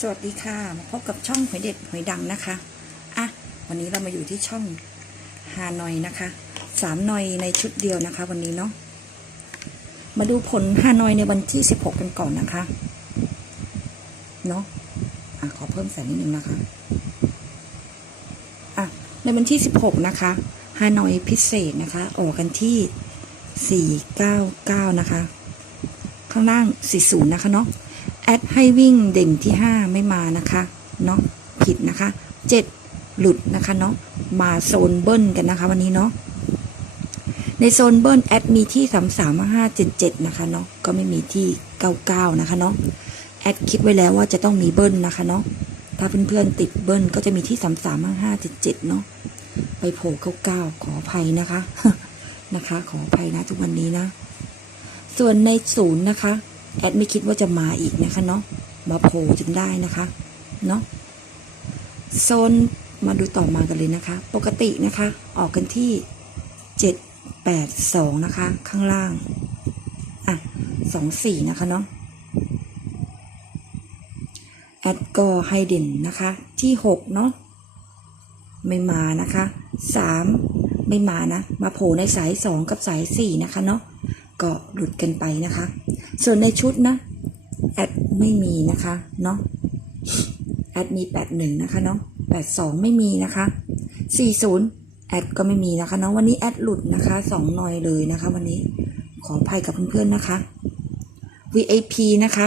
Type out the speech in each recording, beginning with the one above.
สวัสดีค่ะ มาพบกับช่องหวยเด็ดหวยดังนะคะ อะ วันนี้เรามาอยู่ที่ช่องฮานอยนะคะ สามนอยในชุดเดียวนะคะ วันนี้เนาะ มาดูผลฮานอยในวันที่16กันก่อนนะคะ เนาะ อะ ขอเพิ่มแสงนิดนึงนะคะ อะ ในวันที่16นะคะฮานอยพิเศษนะคะ ออกกันที่499นะคะ ข้างล่าง40นย์นะคะเนาะ ดให้วิ่งเด่นที่ 5 ไม่มานะคะเนาะผิดนะคะ 7 หลุดนะคะเนาะมาโซนเบิ้ลกันนะคะ วันนี้เนาะในโซนเบิ้ลแอดมีที่ 3 3 5 7 7 นะคะเนาะก็ไม่มีที่ 99 นะคะเนาะแอดคิดไว้แล้วว่าจะต้องมีเบิ้ลนะคะเนาะถ้าเพื่อนๆติดเบิ้ลก็จะมีที่ 3 3 5 5 7 7 เนาะไปโผล่99 ขออภัยนะคะนะคะ ขออภัยนะทุกวันนี้นะ ส่วนในศูนย์นะคะ แอดไม่คิดว่าจะมาอีกนะคะเนาะมาโผล่จนได้นะคะเนาะโซนมาดูต่อมากันเลยนะคะ ปกตินะคะ ออกกันที่เจ็ดแปดสองนะคะ ข้างล่าง อะสองสี่นะคะเนาะแอดก็ให้เด่นนะคะ ที่หกเนาะไม่มานะคะสามไม่มานะ มาโผล่ในสายสองกับสายสี่นะคะเนาะก็หลุดกันไปนะคะ ส่วนในชุดนะแอดไม่มีนะคะเนาะแอดมีแปดหนึ่งนะคะเนาะแปดสองไม่มีนะคะสี่ศูนย์แอดก็ไม่มีนะคะเนาะวันนี้แอดหลุดนะคะสองหน่อยเลยนะคะ วันนี้ขออภัยกับเพื่อนๆนะคะ VIP นะคะ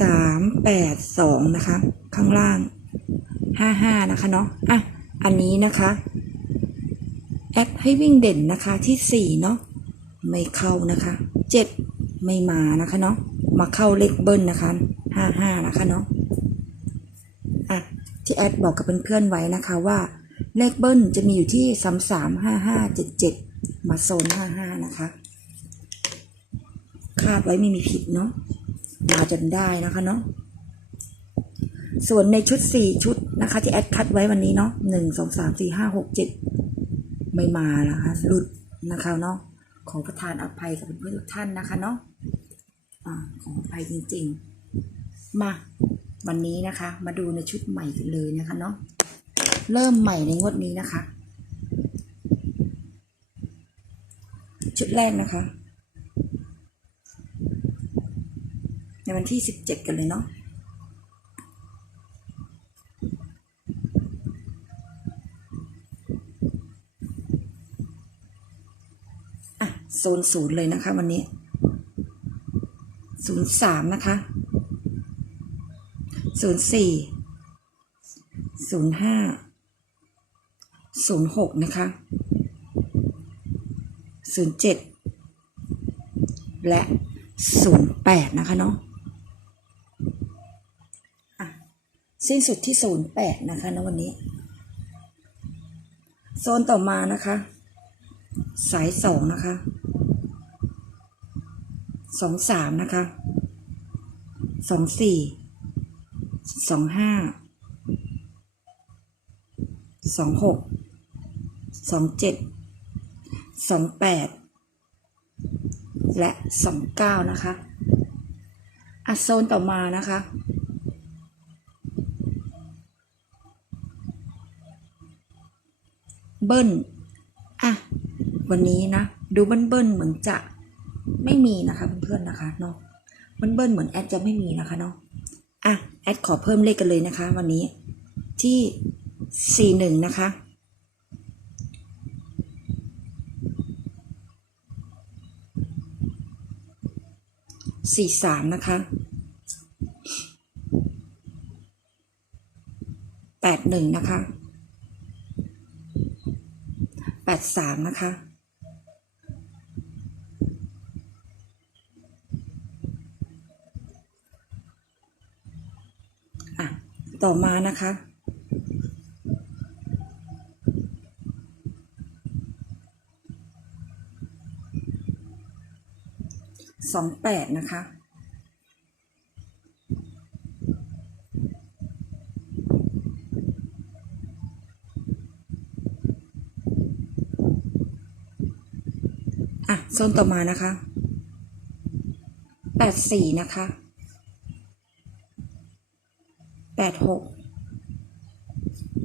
สามแปดสองนะคะ ข้างล่างห้าห้านะคะเนาะอะอันนี้นะคะแอดให้วิ่งเด่นนะคะที่สี่เนาะ ไม่เข้านะคะเจ็ดไม่มานะคะเนาะมาเข้าเลขเบิ้ลนะคะห้าห้านะคะเนาะอะที่แอดบอกกับเพื่อนๆไว้นะคะว่าเลขเบิ้ลจะมีอยู่ที่สามสามห้าห้าเจ็ดเจ็ดมาโซนห้าห้านะคะคาดไว้ไม่มีผิดเนาะมาจนได้นะคะเนาะส่วนในชุดสี่ชุดนะคะ ที่แอดคัดไว้วันนี้เนาะหนึ่งสองสามสี่ห้าหกเจ็ดไม่มานะคะหลุดนะคะเนาะ ขอประทานอภัยกับเพื่อนๆทุกท่านนะคะเนาะอขออภัยจริงๆ มาวันนี้นะคะ มาดูในชุดใหม่กันเลยนะคะเนาะเริ่มใหม่ในงวดนี้นะคะ ชุดแรกนะคะ ในวันที่สิบเจ็ดกันเลยเนาะ อะโซนศูนย์เลยนะคะ วันนี้ศูนย์สามนะคะศูนย์สี่ศูนย์ห้าศูนย์หกนะคะศูนย์เจ็ดและศูนย์แปดนะคะเนาะอะสิ้นสุดที่ศูนย์แปดนะคะณวันนี้ โซนต่อมานะคะ สายสองนะคะ สองสามนะคะสองสี่สองห้าสองหกสองเจ็ดสองแปดและสองเก้านะคะอะโซนต่อมานะคะเบิ้ลอะ วันนี้นะ ดูเบิ้ลเบิ้ลเหมือนจะ ไม่มีนะคะเพื่อนๆนะคะเนาะเบิ้ลเบิ้ลเหมือนแอดจะไม่มีนะคะเนาะอะแอดขอเพิ่มเลขกันเลยนะคะ วันนี้ที่สี่หนึ่งนะคะสี่สามนะคะแปดหนึ่งนะคะแปดสามนะคะ อะ ต่อมานะคะ สองแปดนะคะอะโซนต่อมานะคะแปดสี่นะคะ แปดหก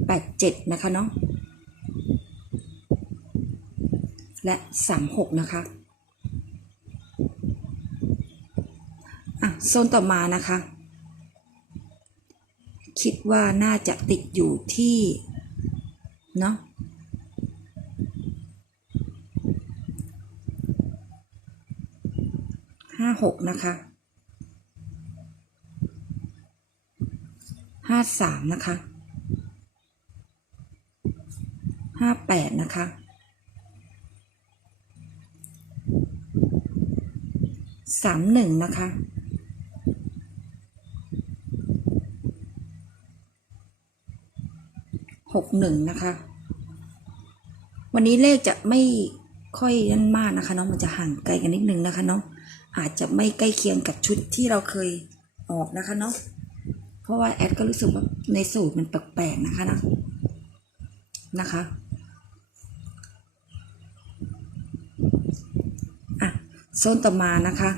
แปดเจ็ดนะคะเนาะและสามหกนะคะอะโซนต่อมานะคะ คิดว่าน่าจะติดอยู่ที่ เนาะห้าหกนะคะาสามนะคะห้าแปดนะคะสามหนึ่งนะคะหกหนึ่งนะคะ วันนี้เลขจะไม่ค่อยนั่นมากนะคะเนาะมันจะห่างไกลกันนิดนึงนะคะเนาะอาจจะไม่ใกล้เคียงกับชุดที่เราเคยออกนะคะเนาะ ราะว่าแอดก็รู้สึกว่าในสูตรมันแปลกๆนะคะนะนะคะอะโซนต่อมานะคะ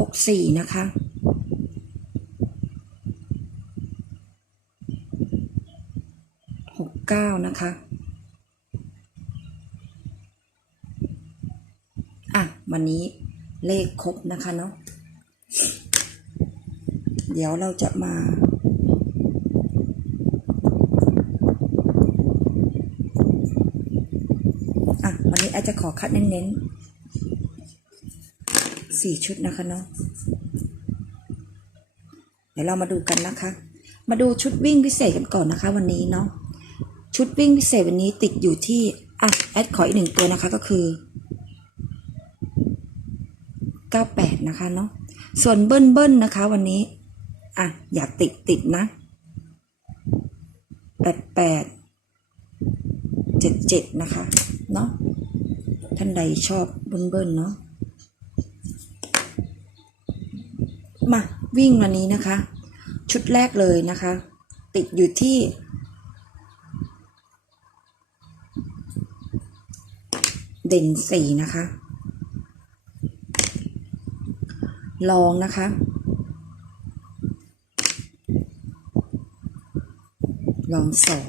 หกสี่นะคะหกเก้านะคะ อะ วันนี้เลขครบนะคะเนาะเดี๋ยวเราจะมา อะ วันนี้อาจจะขอคัดเน้นๆสี่ชุดนะคะเนาะเดี๋ยวเรามาดูกันนะคะ มาดูชุดวิ่งพิเศษกันก่อนนะคะ วันนี้เนาะชุดวิ่งพิเศษวันนี้ติดอยู่ที่อะแอดขออีกหนึ่งตัวนะคะก็คือ 98 นะคะเนาะ ส่วนเบิ้ลเบิ้ลนะคะ วันนี้ อะ อยากติดติดนะ 88 77 นะคะ เนาะ ท่านใดชอบเบิ้ลเบิ้ลเนาะ มาวิ่งวันนี้นะคะ ชุดแรกเลยนะคะ ติดอยู่ที่เด่นสี่นะคะ ลองนะคะ ลองสอง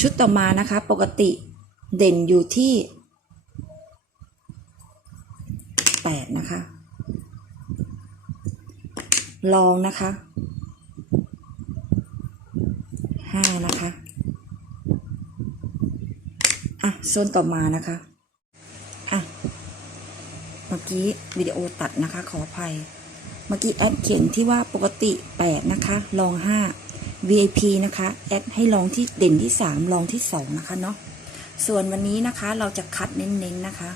ชุดต่อมานะคะ ปกติเด่นอยู่ที่แปดนะคะ ลองนะคะห้านะคะ อะโซนต่อมานะคะ มื่อกี้วิดีโอตัดนะคะ ขออภัย เมื่อกี้แอดเขียนที่ว่าปกติ 8 นะคะ ลอง 5 VIP นะคะ แอดให้ลองที่เด่นที่ 3 ลองที่ 2 นะคะเนาะ ส่วนวันนี้นะคะเราจะคัดเน้นๆนะคะ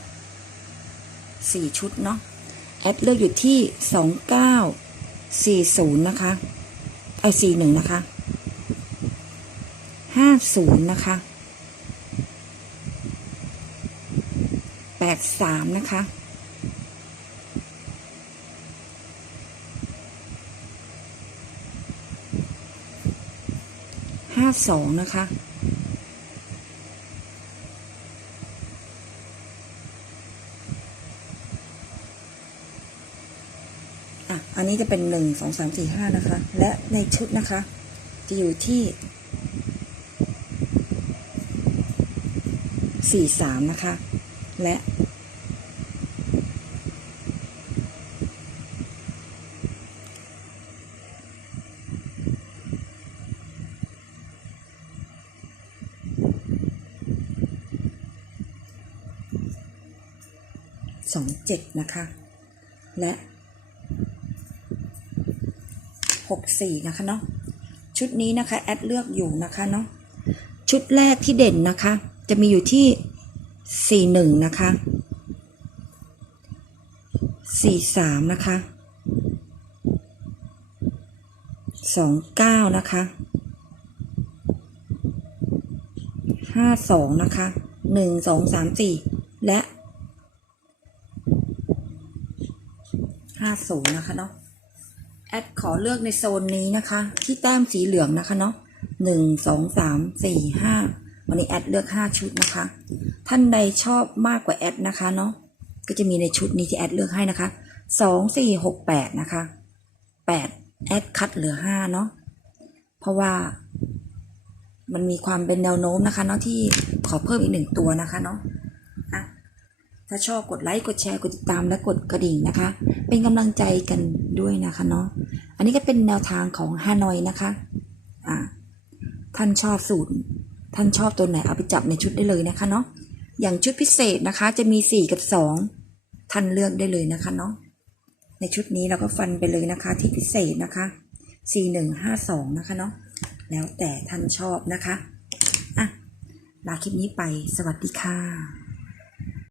4 ชุดเนาะ แอดเลือกอยู่ที่ 29 40 นะคะไอ้41 นะคะ 50 นะคะ83 นะคะ สองนะคะอะอันนี้จะเป็นหนึ่งสองสามสี่ห้านะคะ และในชุดนะคะ จะอยู่ที่สี่สามนะคะ และ สองเจ็ดนะคะ และหกสี่นะคะเนาะชุดนี้นะคะแอดเลือกอยู่นะคะเนาะชุดแรกที่เด่นนะคะ จะมีอยู่ที่สี่หนึ่งนะคะสี่สามนะคะสองเก้านะคะห้าสองนะคะหนึ่งสองสามสี่และ ห้าศูนะคะเนาะแอดขอเลือกในโซนนี้นะคะ ที่แต้มสีเหลืองนะคะเนาะหนึ่งสองสามสี่ห้าวันนี้แอดเลือกห้าชุดนะคะ ท่านใดชอบมากกว่าแอดนะคะเนาะก็จะมีในชุดนี้ที่แอดเลือกให้นะคะสองสี่หกแปดนะคะแปดแอดคัดเหลือห้าเนาะเพราะว่า มันมีความเป็นแนวโน้มนะคะเนาะที่ขอเพิ่มอีกหนึ่งตัวนะคะเนาะ ถ้าชอบกดไลค์กดแชร์กดติดตามและกดกระดิ่งนะคะ เป็นกำลังใจกันด้วยนะคะเนาะอันนี้ก็เป็นแนวทางของฮานอยนะคะอะท่านชอบสูตร ท่านชอบตัวไหนเอาไปจับในชุดได้เลยนะคะเนาะอย่างชุดพิเศษนะคะจะมีสี่กับสองท่านเลือกได้เลยนะคะเนาะในชุดนี้เราก็ฟันไปเลยนะคะที่พิเศษนะคะสี่หนึ่งห้าสองนะคะเนาะแล้วแต่ท่านชอบนะคะอะลาคลิปนี้ไปสวัสดีค่ะ